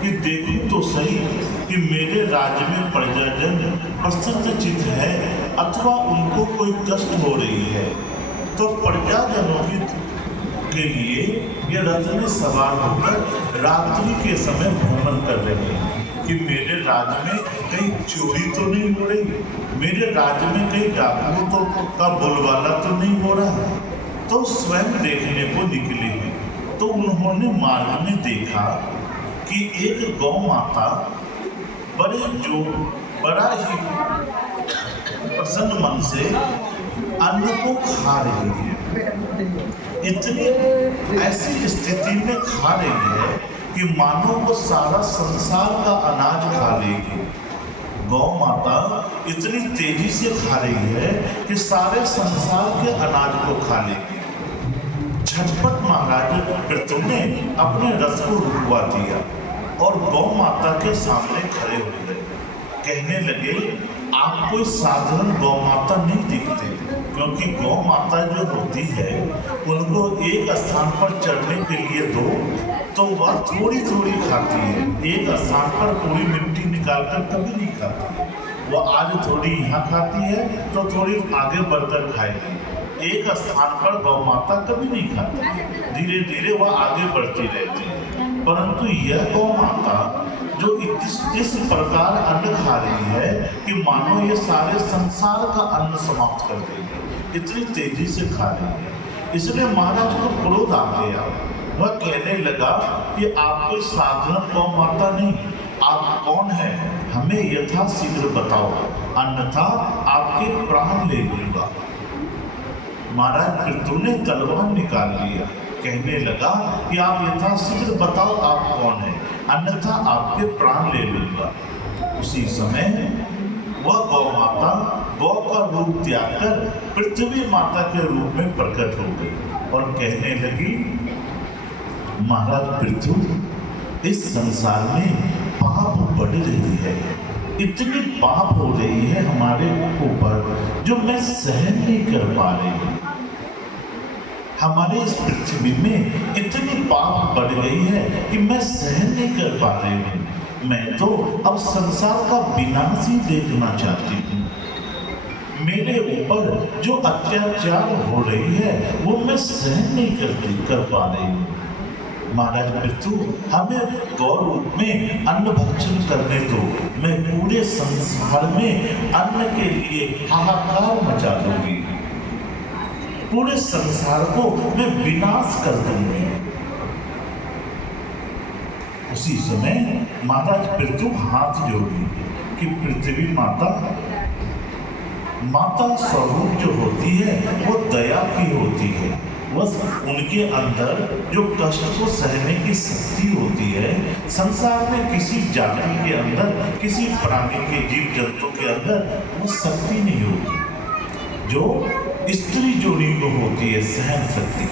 कि देखूं तो सही कि मेरे राज्य में प्रजाजन प्रसन्नचित्त है अथवा उनको कोई कष्ट हो रही है। तो प्रजाजनों के लिए ये रथ में सवार होकर रात्रि के समय भ्रमण कर रहे हैं कि मेरे राज्य में कहीं चोरी तो नहीं हो रही, मेरे राज्य में कहीं डाकुओं तो का बोलबाला तो नहीं हो रहा। तो स्वयं देखने को निकले हैं। तो उन्होंने मार्ग में देखा कि एक गौ माता बड़ा ही प्रसन्न मन से अन्न को खा रही है। इतनी ऐसी स्थिति में खा रही है कि मानो वो सारा संसार का अनाज खा लेगी। गौ माता इतनी तेजी से खा रही है कि सारे संसार के अनाज को खा लेगी। झटपट महाराज पृथु ने अपने रथ को रुकवा दिया और गौ माता के सामने खड़े हो गए। कहने लगे, आप कोई साधारण गौ माता नहीं दिखते, क्योंकि गौ माता जो होती है उनको एक स्थान पर चढ़ने के लिए दो तो वह थोड़ी थोड़ी खाती है। एक स्थान पर पूरी मिट्टी निकालकर कभी नहीं खाती। वह आज थोड़ी यहाँ खाती है तो थोड़ी आगे बढ़कर खाएगी। एक स्थान पर गौ माता कभी नहीं खाती, धीरे धीरे वह आगे बढ़ती रहती है। परंतु यह गौ माता जो इस प्रकार अन्न खा रही है कि मानो ये सारे संसार का अन्न समाप्त कर देगी, इतनी तेजी से खा रही है। इसलिए महाराज को क्रोध आ गया। वह कहने लगा कि आप कोई साधारण गौ माता नहीं, आप कौन है, हमें यथाशीघ्र बताओ, अन्यथा आपके प्राण ले लूंगा। महाराज पृथु ने तलवार निकाल लिया। कहने लगा कि आप यथाशीघ्र बताओ आप कौन है, अन्यथा आपके प्राण ले लूंगा। उसी समय वह गौ माता गौ का रूप त्याग कर पृथ्वी माता के रूप में प्रकट हो गई और कहने लगी, महाराज पृथु, इस संसार में पाप बढ़ रही है, इतनी पाप हो रही है हमारे ऊपर जो मैं सहन नहीं कर पा रही। हमारे इस पृथ्वी में इतनी पाप बढ़ गई है कि मैं सहन नहीं कर पा रही हूँ। मैं तो अब संसार का विनाश ही देखना चाहती हूँ। मेरे ऊपर जो अत्याचार हो रही है वो मैं सहन नहीं कर पा रही हूँ। महाराज पृथु, हमें गौ रूप में अन्न भक्षण करने दो, मैं पूरे संसार में अन्न के लिए हाहाकार मचा दूंगी, पूरे संसार को मैं विनाश कर दूंगी। उसी समय महाराज पृथु हाथ जोड़ी कि पृथ्वी माता स्वरूप जो होती है वो दया की होती है। बस उनके अंदर जो कष्ट को सहने की शक्ति होती है, संसार में किसी जाति के अंदर, किसी प्राणी के, जीव जंतु के अंदर वो शक्ति नहीं होती जो स्त्री जोड़ी को होती है, सहन शक्ति।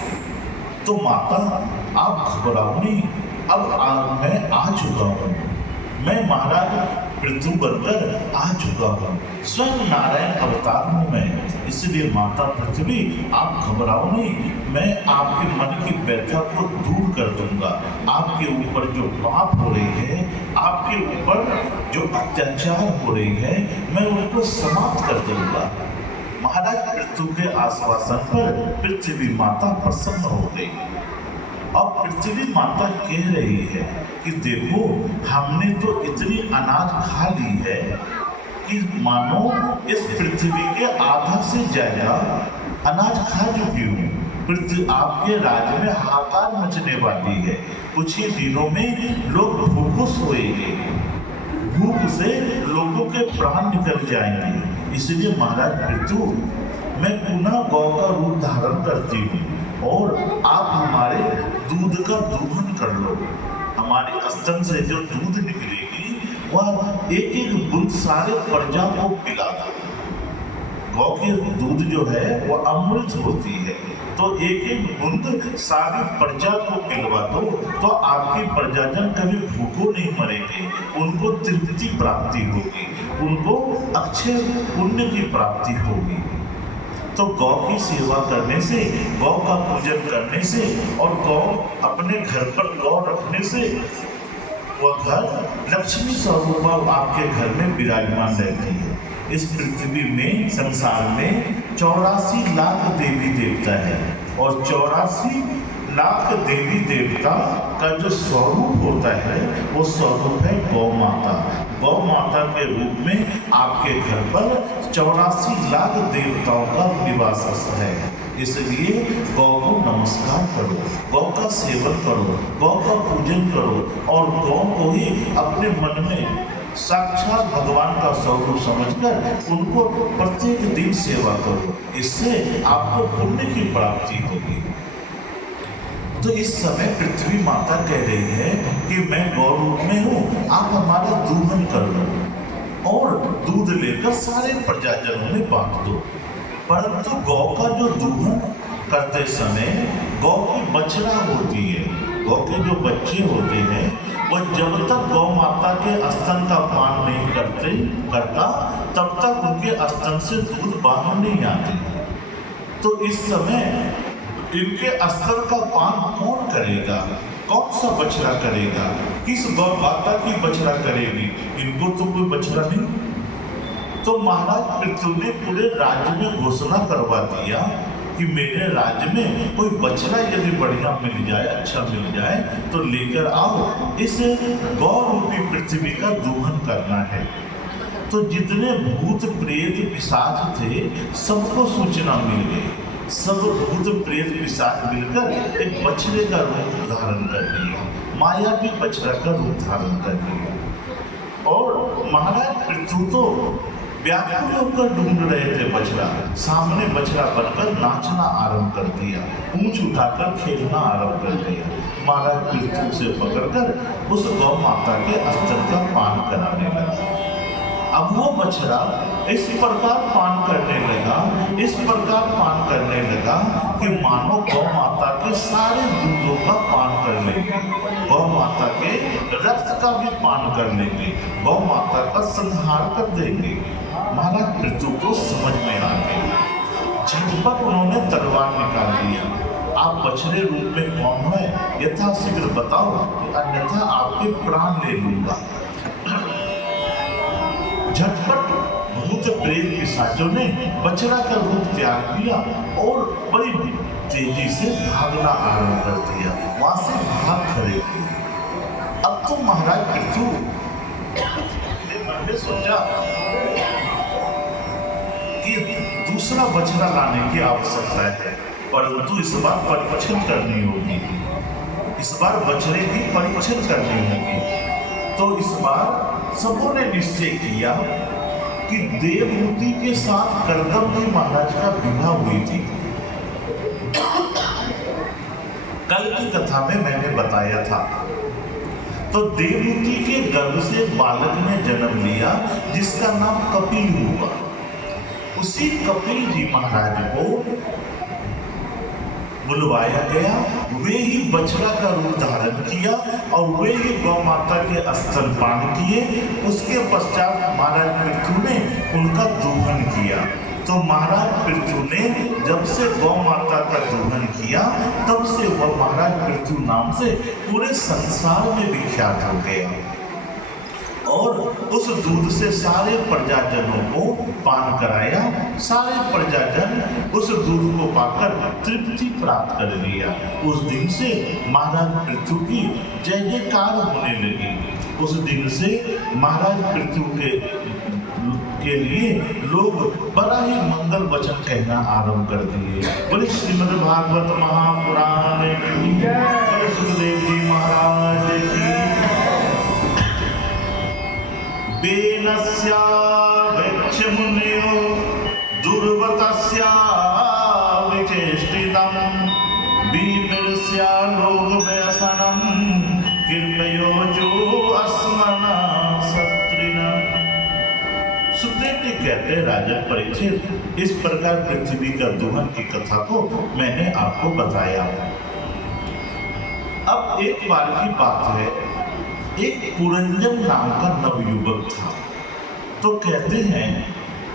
तो माता आप घबराओ नहीं, अब मैं आ चुका हूँ, मैं महाराज पृथु बनकर आ चुका हूँ, स्वयं नारायण अवतार हूँ मैं। इसलिए माता पृथ्वी आप घबराओ नहीं, मैं आपके मन की व्यथा को दूर कर दूंगा। आपके ऊपर जो पाप हो रही है, आपके ऊपर जो अत्याचार हो रही है, मैं उनको समाप्त कर दूंगा। महाराज पृथु के आश्वासन पर पृथ्वी माता प्रसन्न हो गई। अब पृथ्वी माता कह रही है कि देखो, हमने तो इतनी अनाज खा ली है कि मानो इस पृथ्वी के आधा से ज्यादा अनाज खा चुकी हूँ। पृथ्वी आपके राज्य में हाहाकार मचने वाली है। कुछ ही दिनों में लोग भूखों सोएंगे, भूख से लोगों के प्राण निकल जाएंगे। इसलिए महाराज पृथु, मैं पुनः गौ का रूप धारण करती हूँ और आप हमारे दूध का दोहन कर लो। हमारे स्तन से जो दूध निकलेगी वह एक एक बूंद सारे प्रजा को पिला दो। गौ के दूध जो है वह अमृत होती है, तो एक एक बूंद सारी प्रजा को पिलवा दो, तो आपकी प्रजाजन कभी भूखों नहीं मरेंगे, उनको तृप्ति प्राप्ति होगी, उनको अक्षय पुण्य की प्राप्ति होगी। तो गौ की सेवा करने से, गौ का पूजन करने से और गौ अपने घर पर गौ रखने से वह घर लक्ष्मी स्वरूपा आपके घर में विराजमान रहती है। इस पृथ्वी में, संसार में 84 लाख देवी देवता है और 84 लाख देवी देवता का जो स्वरूप होता है वो स्वरूप है गौ माता। गौ माता के रूप में आपके घर पर 84 लाख देवताओं का निवास है। इसलिए गौ को नमस्कार करो, गौ का सेवन करो, गौ का पूजन करो और गौ को ही अपने मन में साक्षात भगवान का स्वरूप समझकर उनको प्रत्येक दिन सेवा करो। इससे आपको पुण्य की प्राप्ति होगी। तो इस समय पृथ्वी माता कह रही है कि मैं गौ रूप में हूँ, आप हमारा दूहन कर लो और दूध लेकर सारे प्रजाजनों में बांट दो। परंतु गौ का जो दूहन करते समय गौ की बछड़ा होती है, गौ के जो बच्चे होते हैं वह जब तक गौ माता के स्तन का पान नहीं करता तब तक उनके स्तन से दूध बाहर नहीं आते। तो इस समय इनके स्तन का पान कौन करेगा? कौन सा बछड़ा करेगा? किस गौ माता की बछड़ा करेगी? इनको तो कोई बछड़ा नहीं। तो महाराज पृथ्वी ने पूरे राज्य में घोषणा करवा दिया कि मेरे राज्य में कोई बछड़ा यदि बढ़िया मिल जाए, अच्छा मिल जाए तो लेकर आओ, इस गौ रूपी पृथ्वी का दूहन करना है। तो जितने भूत प्रेत पिशाच थे सबको सूचना मिल गई। सब भूत प्रेत पिशाच मिलकर एक बछड़े का रूप धारण कर लिया, माया भी बछड़ा का रूप धारण कर लिया। और महाराज पृथ्वी तो व्याकुल होकर ढूंढ रहे थे बछड़ा। सामने बछड़ा बनकर नाचना आरंभ कर दिया, पूंछ उठाकर खेलना आरंभ कर दिया। महाराज पृथ्वी से पकड़कर उस गौ माता के स्तन का पान कराने लगा। अब वो बछड़ा इस प्रकार पान करने लगा, इस प्रकार पान करने लगा कि मानो गौ माता के सारे दूधों का पान कर लेंगे, गौ माता के रक्त का भी पान कर लेंगे, गौ माता का संहार कर देंगे। महाराज पृथ्वी को समझ में आ गया। झटपट उन्होंने तलवार निकाल लिया। आप बछड़े रूप में कौन है यथाशीघ्र बताओ, अन्यथा आपके प्राण ले लूंगा। झटपट भूत प्रेत पिशाचों ने बछड़ा का रूप त्याग किया और बड़ी तेजी से भागना आरंभ कर दिया, वहां से भाग खड़े हुए। अब तो महाराज पृथ्वी ने सोचा कि दूसरा बछड़ा लाने की आवश्यकता है, परंतु इस बार परीक्षण करनी होगी, इस बार बछड़े की परीक्षण करनी होगी। तो इस बार सबों ने निश्चय किया कि देवहूति के साथ करदम जी महाराज का विवाह हुई थी। कल की कथा में मैंने बताया था। तो देवहूति के गर्भ से बालक ने जन्म लिया जिसका नाम कपिल हुआ। उसी कपिल जी महाराज को बुलवाया गया, वे ही बछड़ा का रूप धारण किया और वे ही गौ माता के स्तनपान किए। उसके पश्चात महाराज पृथ्वी ने उनका दूहन किया। तो महाराज पृथ्वी ने जब से गौ माता का दूहन किया तब से वह महाराज पृथ्वी नाम से पूरे संसार में विख्यात हो गया और उस दूध से सारे प्रजाजनों को पान कराया। सारे प्रजाजन उस दूध को पाकर तृप्ति प्राप्त कर लिया। उस दिन से महाराज पृथ्वी की जय जयकार होने लगी। उस दिन से महाराज पृथ्वी के लिए लोग बड़ा ही मंगल वचन कहना आरंभ कर दिए। बोले श्रीमद् भागवत महापुराण की जय, सुखदेव जी महाराज की। बेनस्या वृक्षमुनियो दुर्वतस्या विचेष्टितम् बीभत्स्या लोकव्यसनम् कृपयोजो अस्मना सत्रिना। सुखदेव जी कहते हैं राजा परीक्षित, इस प्रकार पृथ्वी का दूहन की कथा को मैंने आपको बताया। अब एक बार की बात है, एक पुरंजन नाम का नवयुवक था। तो कहते हैं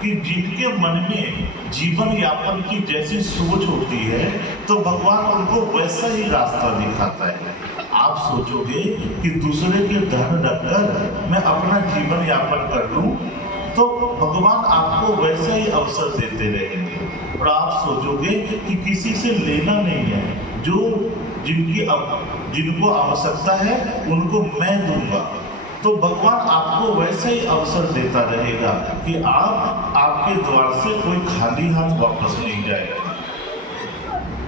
कि जिनके मन में जीवन यापन की जैसी सोच होती है तो भगवान उनको वैसा ही रास्ता दिखाता है। आप सोचोगे कि दूसरे के धन रखकर मैं अपना जीवन यापन कर लूं, तो भगवान आपको वैसा ही अवसर देते रहेंगे। और आप सोचोगे कि किसी से लेना नहीं है, जो जिनको आवश्यकता है उनको मैं दूंगा, तो भगवान आपको वैसा ही अवसर देता रहेगा कि आपके द्वार से कोई खाली हाथ वापस नहीं जाएगा।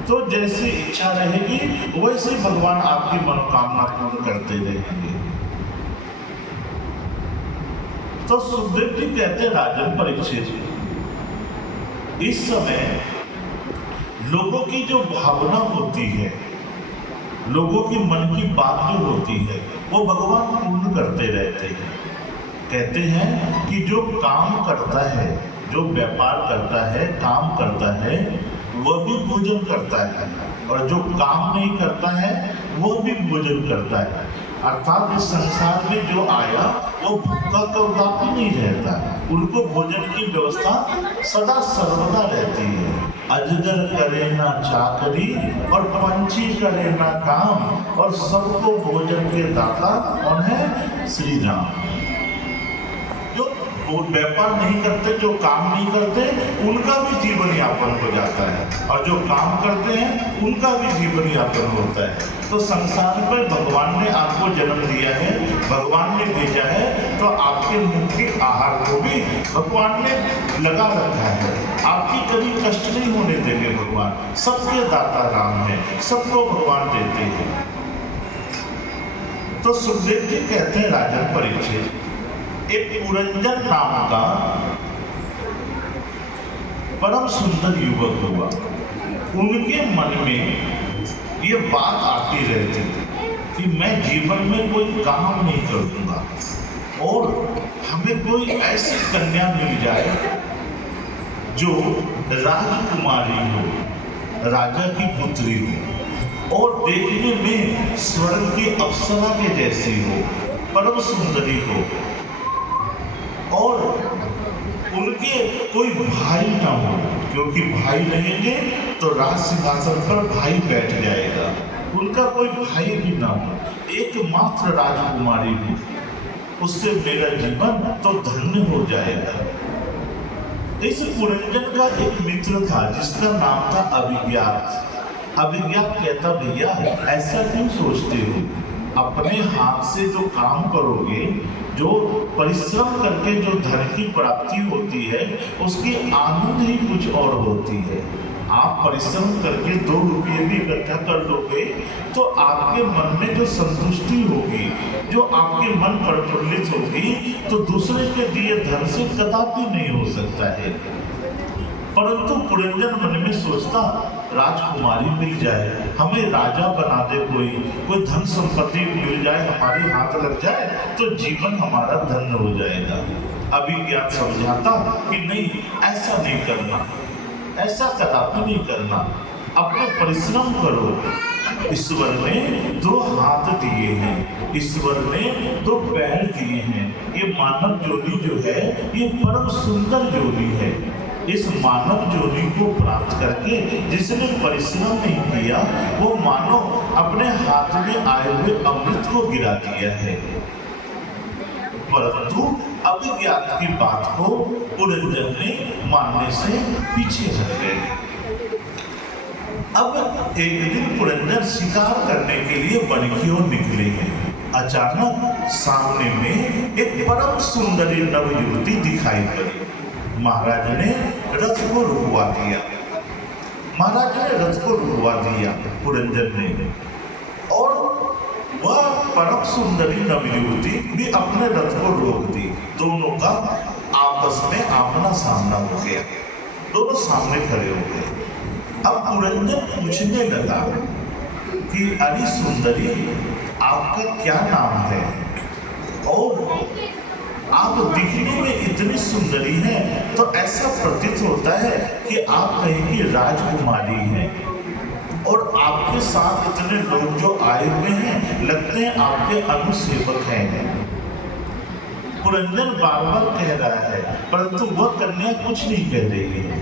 तो जैसी इच्छा रहेगी वैसे भगवान आपकी मनोकामना पूर्ण करते रहेंगे। तो सुखदेव जी कहते हैं, राजन परीक्षित, इस समय लोगों की जो भावना होती है, लोगों की मन की बात जो होती है, वो भगवान पूर्ण करते रहते हैं। कहते हैं कि जो काम करता है, जो व्यापार करता है, काम करता है, वह भी भोजन करता है, और जो काम नहीं करता है वो भी भोजन करता है। अर्थात इस संसार में जो आया वो भूखा कदापि नहीं रहता, उनको भोजन की व्यवस्था सदा सर्वदा रहती है। अजगर करे ना चाकरी और पंछी करे ना काम, और सबको भोजन के दाता कौन है? श्री राम। जो व्यापार नहीं करते, जो काम नहीं करते, उनका भी जीवन यापन हो जाता है, और जो काम करते हैं उनका भी जीवन यापन होता है। तो संसार पर भगवान ने आपको जन्म दिया है, भगवान ने भेजा है, तो आपके मुख के आहार को भी भगवान ने लगा रखा है। आपकी कभी कष्ट नहीं होने देंगे भगवान। सबके दाता राम है, सबको भगवान देते हैं। तो सुखदेव जी कहते हैं, राजन परीक्षित, एक पुरंजन नाम का परम सुंदर युवक हुआ। उनके मन में ये बात आती रहती कि मैं जीवन में कोई काम नहीं करूंगा, और हमें कोई ऐसी कन्या मिल जाए जो राजकुमारी हो, राजा की पुत्री हो, और देखने में स्वर्ग की अप्सरा के जैसी हो, परम सुंदरी हो, और उनके कोई भाई ना हो, क्योंकि भाई रहेंगे तो राज सिंहासन पर भाई बैठ जाएगा। उनका कोई भाई भी ना हो, एकमात्र राजकुमारी हो, उससे मेरा जीवन तो धन्य हो जाएगा। इस पुरंजन का एक मित्र था जिसका नाम था अभिज्ञात। अभिज्ञात कहता, भैया ऐसा क्यों सोचते हो? अपने हाथ से जो काम करोगे, जो परिश्रम करके जो धन की प्राप्ति होती है, उसकी आनंद ही कुछ और होती है। आप परिश्रम करके 2 रुपये भी इकट्ठा कर लोगे तो आपके मन में जो संतुष्टि होगी, जो आपके मन प्रफुल्लित होगी, तो दूसरे के दिए धन से कदापि नहीं हो सकता है। परंतु पुरंजन मन में सोचता, राजकुमारी मिल जाए, हमें राजा बना दे, कोई धन संपत्ति मिल जाए, हमारे हाथ लग जाए, तो जीवन हमारा धन्य हो जाएगा। अभिज्ञात समझाता कि नहीं, ऐसा नहीं करना, ऐसा कदापि नहीं करना, अपने परिश्रम करो। ईश्वर ने 2 हाथ दिए हैं, ईश्वर ने 2 पैर दिए हैं। ये मानव जोनी जो है, ये परम सुंदर जोनी है। इस मानव जोनी को प्राप्त करके जिसने परिश्रम नहीं किया, वो मानो अपने हाथ में आए हुए अमृत को गिरा दिया है। परंतु अभिज्ञात की बात को पुरंजन ने मानने से पीछे हट गए। अब एक दिन पुरंजन शिकार करने के लिए वन की ओर निकले हैं। अचानक सामने में एक परम सुंदरी नवयुवती दिखाई पड़ी। महाराज ने रथ को रुकवा दिया। महाराज ने रथ को रुकवा दिया पुरंजन ने, और वह परम सुंदरी नवयुवती भी अपने रथ को रोक दी। दोनों का आपस में आमना सामना हो गया, दोनों सामने खड़े हो गए। अब पुरंजन पूछने लगा कि अरे सुंदरी, आपका क्या नाम है, और आप दिखने में इतनी सुंदरी हैं, तो ऐसा प्रतीत होता है कि आप कहीं की राजकुमारी हैं, और आपके साथ इतने लोग जो आए हुए हैं, लगते हैं आपके अनुसेवक हैं। पुरंजन बार बार कह रहा है, परंतु वह कन्या कुछ नहीं कह रही है।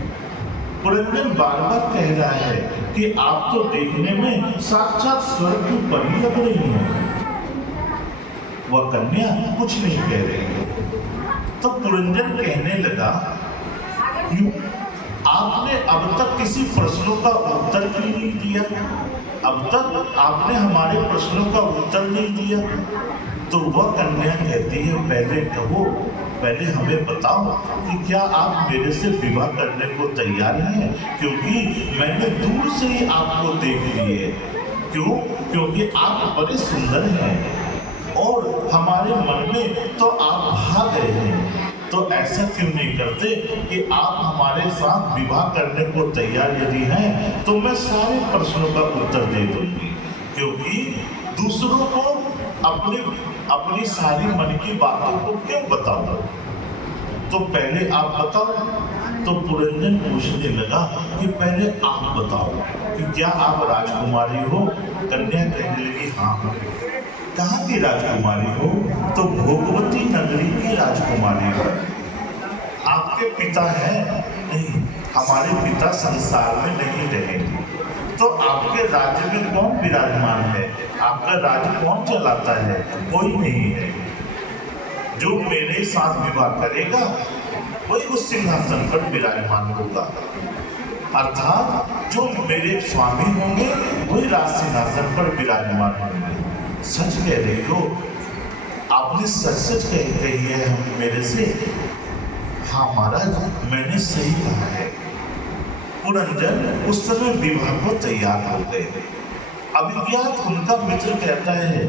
पुरंजन बार बार कह रहा है कि आप तो देखने में साक्षात स्वर्ग की परी लग रही हैं। वह कन्या कुछ नहीं कह रही है। तो पुरंजन कहने लगा, क्यों आपने अब तक किसी प्रश्नों का उत्तर क्यों नहीं दिया? अब तक आपने हमारे प्रश्नों का उत्तर नहीं दिया। तो वह कन्या कहती है, पहले कहो, पहले हमें बताओ कि क्या आप मेरे से विवाह करने को तैयार हैं? क्योंकि मैंने दूर से ही आपको देख ली है। क्यों? क्योंकि आप बड़े सुंदर हैं और हमारे मन में तो आप भा गए हैं। तो ऐसा क्यों नहीं करते कि आप हमारे साथ विवाह करने को तैयार यदि हैं तो मैं सारे प्रश्नों का उत्तर दे दूंगी। क्योंकि दूसरों को अपनी सारी मन की बातों को क्यों बताओ? तो पहले आप बताओ। तो पुरंजन पूछने लगा कि पहले आप बताओ कि क्या आप राजकुमारी हो? कन्या कहने लगी, हाँ। कहाँ की राजकुमारी हो? तो भोगवती नगरी की राजकुमारी हो। आपके पिता हैं? नहीं, हमारे पिता संसार में नहीं रहे। तो आपके राज्य में कौन विराजमान है? आपका राज्य कौन चलाता है? कोई नहीं है। जो मेरे साथ विवाह करेगा वही उस सिंहासन पर विराजमान होगा। अर्थात जो मेरे स्वामी होंगे वही राज सिंहासन पर विराजमान होंगे। सच कह रही हो? आपने सच सच कही है हम मेरे से? हाँ महाराज, मैंने सही कहा है। पुरंजन उस समय विवाह को तैयार हो गए। अभिज्ञात उनका मित्र कहता है,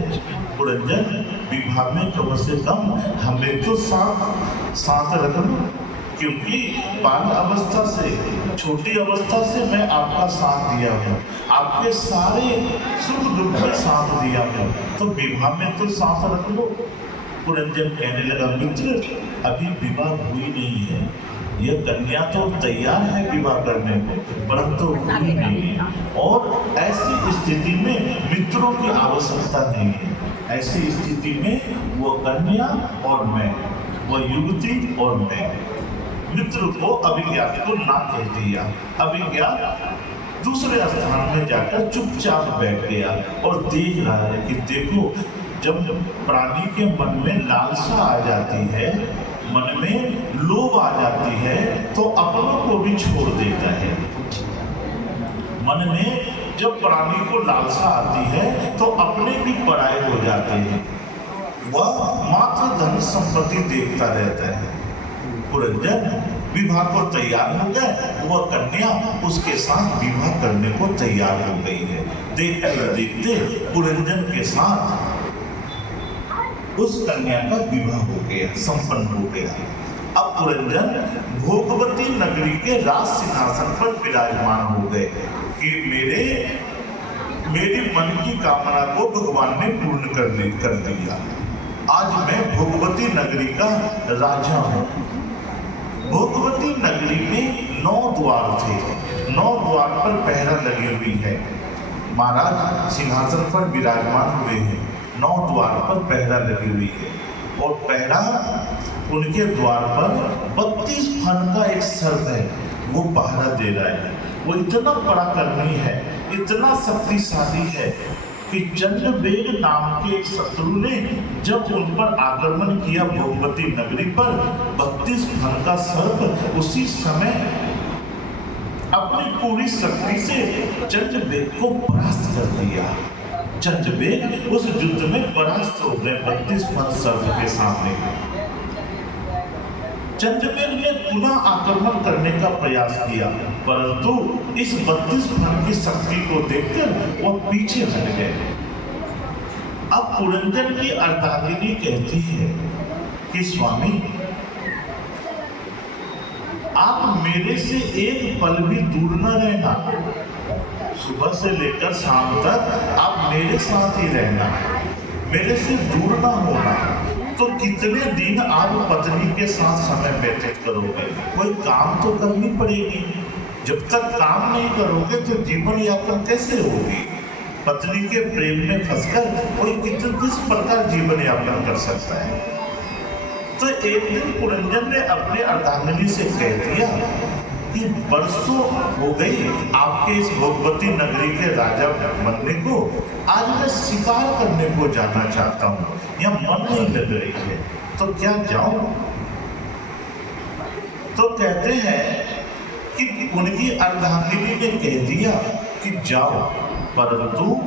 पुरंजन विवाह में कम से कम हमें तो साथ रख लो, क्योंकि बाल अवस्था से, छोटी अवस्था से मैं आपका साथ दिया हूँ, आपके सारे सुख दुख में साथ दिया हूँ, तो विवाह में तो साथ रख लो। पुरंजन कहने लगा, मित्र अभी विवाह हुई नहीं है। यह कन्या तो तैयार है विवाह करने को, परंतु हुई नहीं है। और ऐसी स्थिति में मित्रों की आवश्यकता नहीं है। ऐसी स्थिति में वो कन्या और मैं, वह युवती और मैं, मित्र को अभिज्ञात को ना कह दिया। अभिज्ञात दूसरे स्थान में जाकर चुपचाप बैठ गया और देख रहा है कि देखो, जब प्राणी के मन में लालसा आ जाती है, मन में लोभ आ जाती है, तो अपनों को भी छोड़ देता है। मन में जब प्राणी को लालसा आती है तो अपने भी पराये हो जाते हैं। वह मात्र धन संपत्ति देखता रहता है। पुरंजन विवाह को तैयार हो गए। वह कन्या उसके साथ विवाह करने को तैयार हो गई है। देखते देखते पुरंजन के साथ उस कन्या का विवाह हो गया, संपन्न हो गया। अब पुरंजन भोगवती नगरी के राज सिंहासन पर विराजमान हो गए कि मेरी मन की कामना को भगवान ने पूर्ण कर दिया। आज मैं भोगवती नगरी का राजा हूँ। भोगवती नगरी में 9 द्वार थे। 9 द्वार पर पहरा लगी हुई है। महाराज सिंहासन पर विराजमान हुए हैं। 9 द्वार पर पहरा लगी हुई है और पहरा उनके द्वार पर 32 फन का एक सर्प है, वो पहरा दे रहा है। वो इतना पराक्रमी है, इतना शक्तिशाली है कि चंद्रवेग नाम के एक शत्रु ने जब उन पर आक्रमण किया भोगवती नगरी पर, 32 फन का सर्प उसी समय अपनी पूरी शक्ति से चंद्रवेग को परास्त कर दिया। चंद्रवेग उस युद्ध में परास्त हो गए 32 फन सर्प के सामने। चंद्रवेग ने पुनः आक्रमण करने का प्रयास किया, परंतु इस 32 फन की शक्ति को देखकर वह पीछे हट गए। अब पुरंजन की अर्धांगिनी कहती है कि स्वामी, आप मेरे से एक पल भी दूर न रहना। सुबह से लेकर शाम तक आप मेरे साथ ही रहना, मेरे से दूर ना होना। तो कितने दिन आप पत्नी के साथ समय व्यतीत करोगे? कोई काम तो करनी पड़ेगी। जब तक काम नहीं करोगे तो जीवन यापन कैसे होगी? पत्नी के प्रेम में फंसकर कोई किस प्रकार जीवन यापन कर सकता है? तो एक दिन पुरंजन ने अपने अर्धांगिनी से कह दिया कि बरसों हो गई आपके इस भोगवती नगरी के राजा बनने को, आज मैं शिकार करने को जाना चाहता हूँ, या मन नहीं लग रही है, तो क्या जाऊं? तो कहते हैं कि उनकी अर्धांगिनी ने कह दिया कि जाओ, परंतु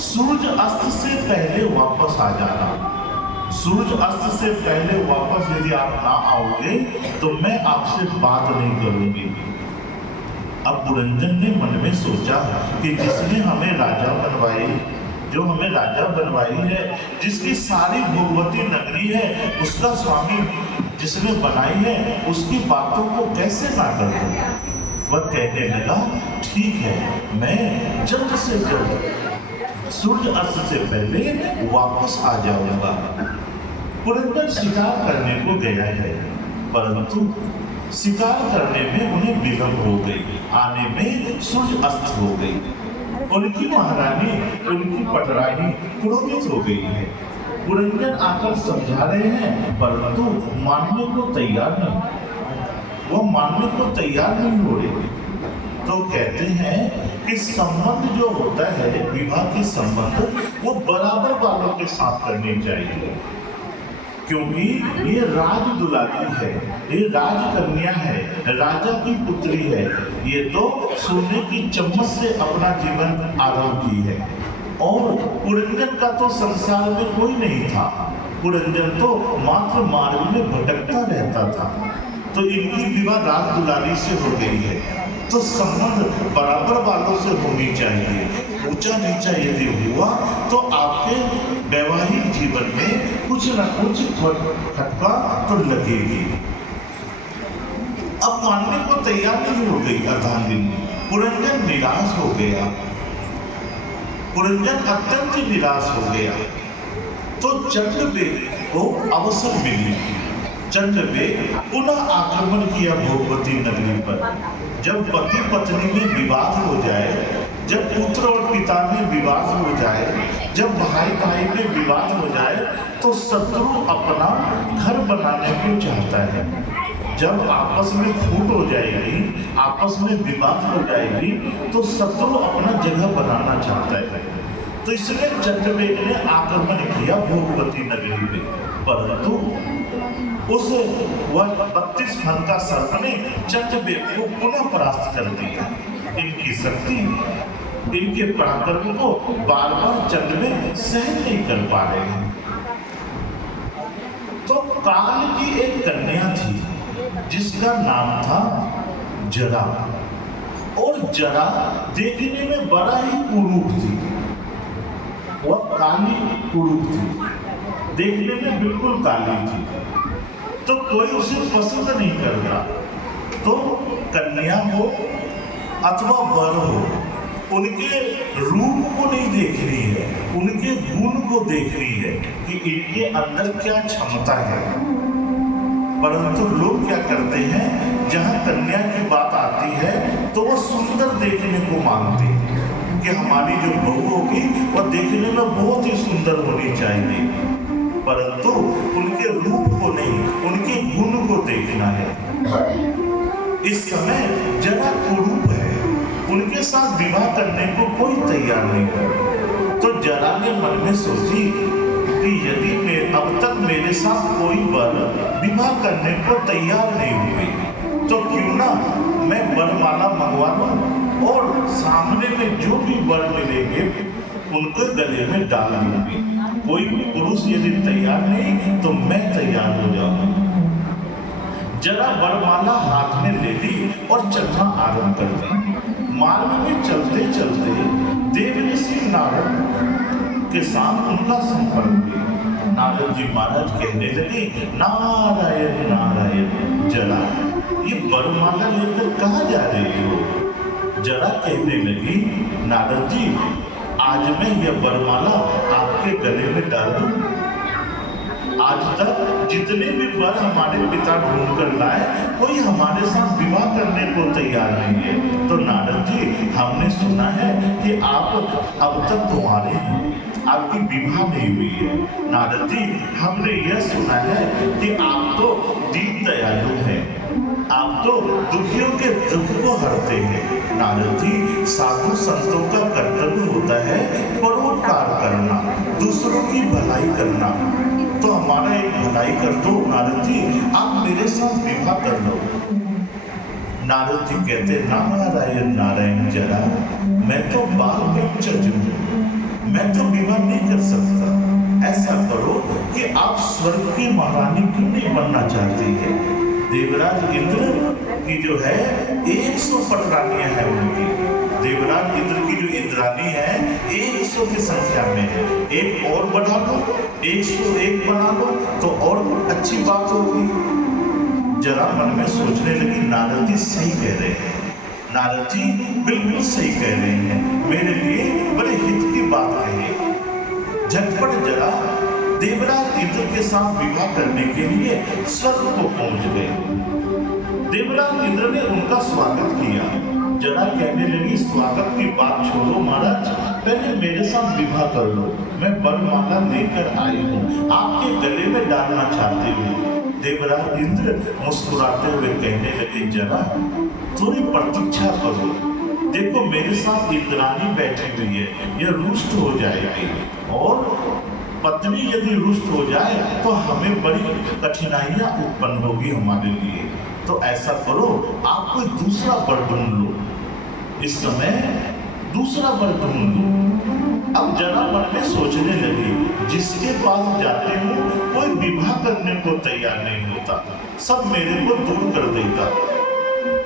सूरज अस्त से पहले वापस आ जाना। सूरज अस्त से पहले वापस यदि आप ना आओगे तो मैं आपसे बात नहीं करूंगी। अब पुरंजन ने मन में सोचा कि जिसने हमें राजा बनवाई, जो हमें राजा बनवाई है, जिसकी सारी भोगवती नगरी है, उसका स्वामी जिसने बनाई है, उसकी बातों को कैसे ना कर दूं? वह कहने लगा, ठीक है, मैं जल्द से जल्द सूरज अस्त से पहले वापस आ जाऊंगा। पुरंजन शिकार करने को गया है, परंतु शिकार करने में उन्हें विलंब हो गई, आने में सूरज अस्त हो गई। उनकी महारानी, उनकी पटरानी क्रोधित हो गई है। पुरंजन आकर समझा रहे हैं, परंतु मानने को तैयार नहीं, वो मानने को तैयार नहीं हो रहे। तो कहते हैं कि संबंध जो होता है, विवाह की संबंध, वो बराबर वालों के साथ करनी चाहिए, क्योंकि ये राज दुलारी है, ये राजकन्या है, राजा की पुत्री है। ये तो सोने की चम्मच से अपना जीवन आरंभ की है। और पुरंजन का तो संसार में कोई नहीं था, पुरंजन तो मात्र मार्ग में भटकता रहता था। तो इनकी विवाह राज दुलारी से हो गई है, तो संबंध बराबर वालों से होनी चाहिए। ऊंचा नीचा यदि हुआ तो आपके वैवाहिक जीवन में कुछ न कुछ खटका तो लगेगी। अब मानने को तैयार नहीं हो गई अर्धांगिनी। पुरंजन निराश हो गया, पुरंजन अत्यंत निराश हो गया। तो चंद्रवेद को अवसर मिली, चंद्रवेद पुनः आक्रमण किया भोगवती नगरी पर। जब पति पत्नी में विवाद हो जाए, जब पुत्र और पिता में विवाद हो जाए, जब भाई भाई में विवाद हो जाए, तो शत्रु अपना घर बनाने को चाहता है। जब आपस में फूट हो जाएगी, आपस में विवाद हो जाएगी, तो शत्रु अपना जगह बनाना चाहता है। तो इसलिए चंद्रवेद ने आक्रमण किया भोगवती नगरी में, परंतु उस 32 फन का सर्प ने चंद्रवेद को पुनः परास्त कर दिया। इनकी शक्ति, इनके पराक्रम को बार बार चंद्रवेद सहन नहीं कर पा रहे हैं। तो काल की एक कन्या थी जिसका नाम था जरा, और जरा देखने में बड़ा ही कुरूप थी। वह काली कुरूप थी, देखने में बिल्कुल काली थी, तो कोई उसे पसंद नहीं करता। तो कन्या हो अथवा वर हो, उनके रूप को नहीं देखनी है, उनके गुण को देखनी है कि इनके अंदर क्या क्षमता है। परंतु लोग क्या करते हैं, जहां कन्या की बात आती है तो वो सुंदर देखने को मांगते हैं कि हमारी जो बहू होगी वह देखने में बहुत ही सुंदर होनी चाहिए, परंतु उनके रूप को नहीं, उनके गुण को देखना है। इस समय जरा कुरूप है, उनके साथ विवाह करने को कोई तैयार नहीं है। तो जरा ने मन में सोची कि यदि अब तक मेरे साथ कोई वर विवाह करने को तैयार नहीं हुए, तो क्यों ना मैं वरमाला मंगवा लूं और सामने में जो भी वर मिलेंगे उनको गले में डाल दूंगी। कोई पुरुष यदि तैयार नहीं तो मैं तैयार हो जाऊंगा। जरा वरमाला हाथ में ले ली और चलना आरंभ कर दी। मार्ग में चलते चलते देव ऋषि नारद के साथ उनका संपर्क हुआ। नारद जी महाराज कहने लगे, नारायण नारायण, जरा ये वरमाला लेकर कहाँ जा रही हो? जरा कहने लगी, नारद जी आज मैं यह वरमाला आपके गले में डाल दूं। आज तक जितने भी वर हमारे पिता ढूंढ कर लाए, कोई हमारे साथ विवाह करने को तैयार नहीं है। तो नारद जी हमने सुना है कि आप अब तक कुंवारे हैं, आपकी विवाह नहीं हुई है। नारद जी हमने यह सुना है कि आप तो दीन दयालु हैं, आप तो दुखियों के दुख को हरते हैं। नारद जी, साधु संतों का कर्तव्य होता है परोपकार करना, दूसरों की भलाई करना। तो हमारा एक भलाई कर दो नारद जी, आप मेरे साथ विवाह कर लो। नारद जी कहते, नारायण नारायण जरा, मैं तो बाल ब्रह्मचर्य हूँ, मैं तो विवाह नहीं कर सकता। ऐसा करो कि आप स्वर्ग की महारानी क्यों नहीं बनना चाहती है? देवराज इंद्र की जो है 100 पटरानियां हैं उनकी। देवराज इंद्र की जो इंद्रानी है 100 की संख्या में है। एक और बढ़ा लो, 101 बना लो तो और अच्छी बात होगी। जरा मन में सोचने लगी, नारद जी सही कह रहे हैं, नारद जी बिल्कुल सही कह रहे हैं, मेरे लिए बड़े हित की बात कही। झटपट जरा देवराज इंद्र के साथ विवाह करने के लिए स्वर्ग को पहुंच गए। देवराज इंद्र ने उनका स्वागत किया। जरा कहने लगी, स्वागत की बात छोड़ो महाराज, पहले मेरे साथ विवाह कर लो, मैं वरमाला लेकर आई हूँ, आपके गले में डालना चाहती हूँ। देवराज इंद्र मुस्कुराते हुए कहने लगे, जरा थोड़ी प्रतीक्षा करो, देखो मेरे साथ इंद्रानी बैठी हुई है, यह रुष्ट हो जाएगी, और पत्नी यदि रुष्ट हो जाए तो हमें बड़ी कठिनाइयां उत्पन्न होगी हमारे लिए। तो ऐसा करो, आप कोई दूसरा वर ढूंढ लो, इस समय दूसरा वर ढूंढ लो। अब जरा मन में सोचने लगी, जिसके पास जाती हूँ कोई विवाह करने को तैयार नहीं होता, सब मेरे को दूर कर देता।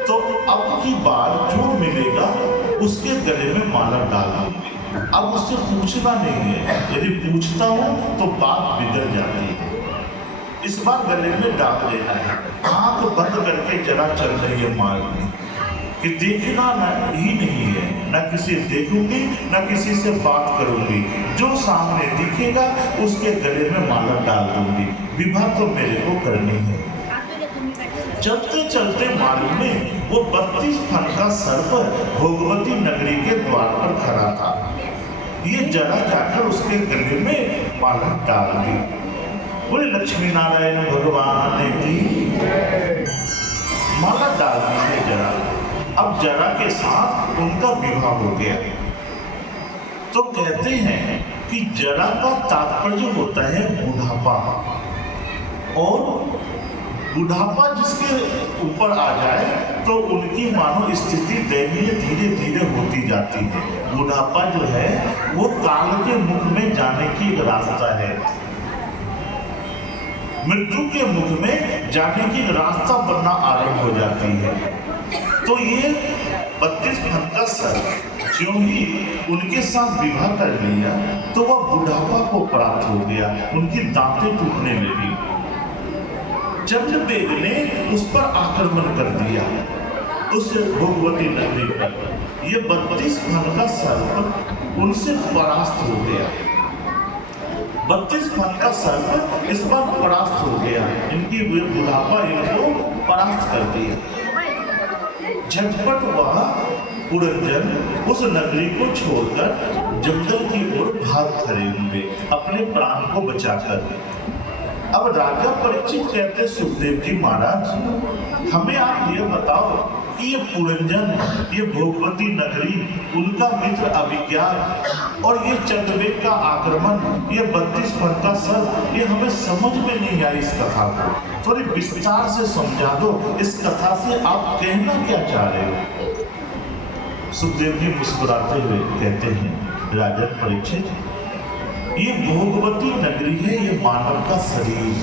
तो अब की बार जो मिलेगा उसके गले में माला डाल दूंगी। अब उससे पूछना नहीं है, यदि पूछता हूँ तो बात बिगड़ जाती है। इस बार गले में डाल देना है। आंख बंद करके जरा चल रही है मार्ग में कि देखना ही नहीं है, न किसी देखूंगी न किसी से बात करूंगी, जो सामने दिखेगा उसके गले में माला डाल दूंगी, विवाह तो मेरे को करनी है। चलते चलते मालूम में वो 32 फन का सर्प भोगवती नगरी के द्वार पर खड़ा था। ये जरा जाकर उसके गले में माला डाल दी। बोले लक्ष्मी नारायण भगवान की माला डाल दी है जरा। अब जरा के साथ उनका विवाह हो गया। तो कहते हैं कि जरा का तात्पर्य होता है बुढ़ापा, और बुढ़ापा जिसके ऊपर आ जाए तो उनकी मानो स्थिति दयनीय धीरे धीरे होती जाती है। बुढ़ापा जो है वो काल के मुख में जाने की एक रास्ता है, मृत्यु के मुख में जाने की रास्ता बनना आरंभ हो जाती है। तो ये 32 फन का सर्प ज्यों ही उनके साथ विवाह कर लिया तो वह बुढ़ापा को प्राप्त हो गया, उनकी दांतें टूटने लगी। चंद्रवेग ने उस पर आक्रमण कर दिया, उस भोगवती नगरी पर। ये 32 फन का सर्प उनसे परास्त हो गया। 32 फन का सर्प इस बार परास्त हो गया, इनकी बुढ़ापा इनको परास्त कर दिया। झटपट वह पुरंजन उस नगरी को छोड़कर जंगल की ओर भाग खड़े हुए, अपने प्राण को बचाकर। अब राजा परीक्षित कहते, सुखदेव जी महाराज, हमें आप ये बताओ कि ये पुरंजन, ये भोगवती नगरी, उनका मित्र अभिज्ञान और ये चंद्रवेग का आक्रमण, ये 32 फन का सर्प, ये हमें समझ में नहीं आई। इस कथा को थोड़ी विस्तार से समझा दो, इस कथा से आप कहना क्या चाह रहे हो? सुखदेव जी मुस्कुराते हुए कहते हैं, राजा परीक्षित, ये भोगवती नगरी है, ये मानव का शरीर,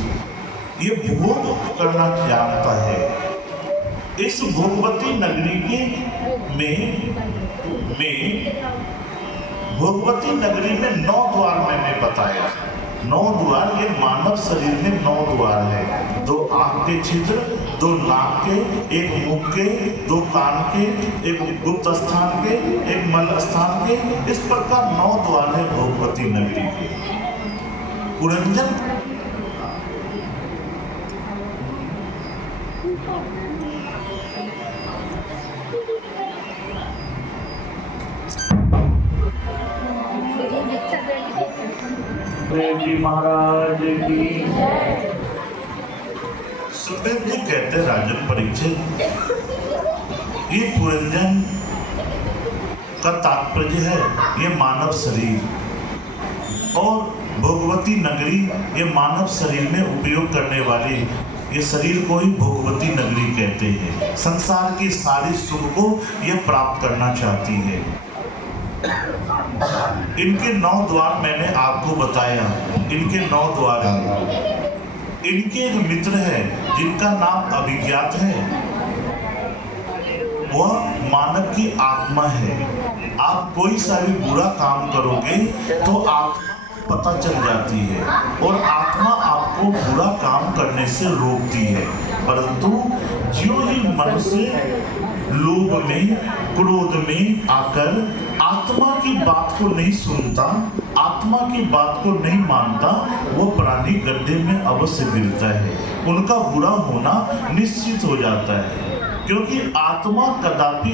ये भोग करना जानता है। इस भोगवती नगरी के में भोगवती नगरी में 9 द्वार मैंने बताया। 9 द्वार, ये मानव शरीर में 9 द्वार है। 2 आंख के छिद्र, 2 नाक के, 1 मुख के, 2 कान के, 1 गुप्त स्थान के, 1 मल स्थान के। इस प्रकार 9 द्वार है भोगवती नगरी के। पुरंजन महाराज की सुखदेव जी कहते हैं राजन परीक्षित, ये पुरंजन का तात्पर्य है ये मानव शरीर और भोगवती नगरी, ये मानव शरीर में उपयोग करने वाली ये शरीर को ही भोगवती नगरी कहते हैं। संसार की सारी सुख को ये प्राप्त करना चाहती है। इनके 9 द्वार मैंने आपको बताया, इनके 9 द्वार हैं। इनके एक मित्र है जिनका नाम अभिज्ञात है, वह मानव की आत्मा है। आप कोई सा भी बुरा काम करोगे तो आत्मा पता चल जाती है और आत्मा आपको बुरा काम करने से रोकती है। परंतु जो ही मनुष्य लोभ में, क्रोध में आकर आत्मा की बात को नहीं सुनता, आत्मा की बात को नहीं मानता, वो प्राणी गड्ढे में अवश्य गिरता है। उनका बुरा होना निश्चित हो जाता है, क्योंकि आत्मा कदापि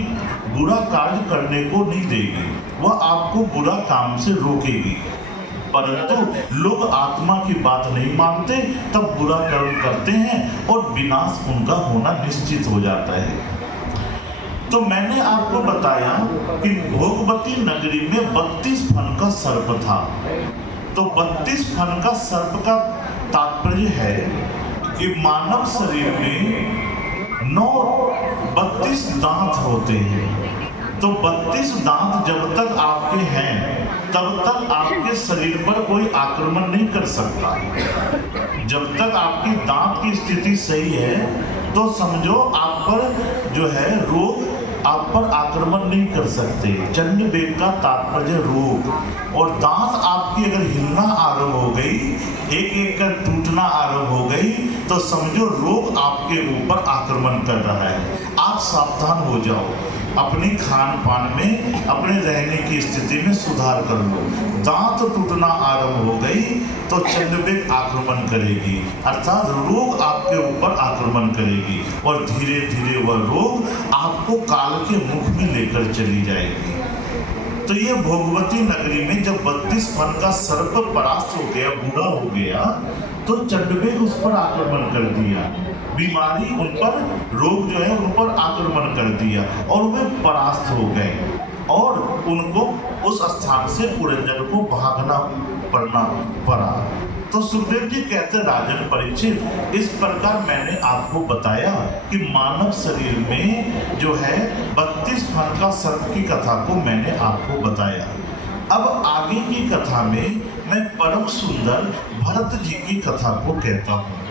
बुरा कार्य करने को नहीं देगी, वह आपको बुरा काम से रोकेगी। परंतु लोग आत्मा की बात नहीं मानते, तब बुरा कर्म करते हैं और विनाश उनका होना निश्चित हो जाता है। तो मैंने आपको बताया कि भोगवती नगरी में 32 फन का सर्प था। तो 32 फन का सर्प का तात्पर्य है कि मानव शरीर में 32 दांत होते हैं। तो 32 दांत जब तक आपके हैं तब तक आपके शरीर पर कोई आक्रमण नहीं कर सकता। जब तक आपकी दांत की स्थिति सही है तो समझो आप पर जो है रोग आप पर आक्रमण नहीं कर सकते। जन्य वेग का तात्पर्य रोग। और दांत आपकी अगर हिलना आरंभ हो गई, एक एक कर टूटना आरंभ हो गई, तो समझो रोग आपके ऊपर आक्रमण कर रहा है। आप सावधान हो जाओ, अपने खान पान में, अपने रहने की स्थिति में सुधार कर लो। दांत टूटना आरंभ हो गई तो चंद्रवेग आक्रमण करेगी, अर्थात रोग आपके ऊपर आक्रमण करेगी और धीरे धीरे वह रोग आपको काल के मुख में लेकर चली जाएगी। तो ये भोगवती नगरी में जब 32 फन का सर्प परास्त हो गया, बूढ़ा हो गया, तो चंडवेग उस पर आक्रमण कर दिया। बीमारी उन पर, रोग जो है उन पर आक्रमण कर दिया और वे परास्त हो गए और उनको उस स्थान से पुरंजन को भागना पड़ा। तो सुखदेव जी कहते राजन परीक्षित, इस प्रकार मैंने आपको बताया कि मानव शरीर में जो है 32 फन का सर्प की कथा को मैंने आपको बताया। अब आगे की कथा में मैं परम सुंदर भरत जी की कथा को कहता हूँ।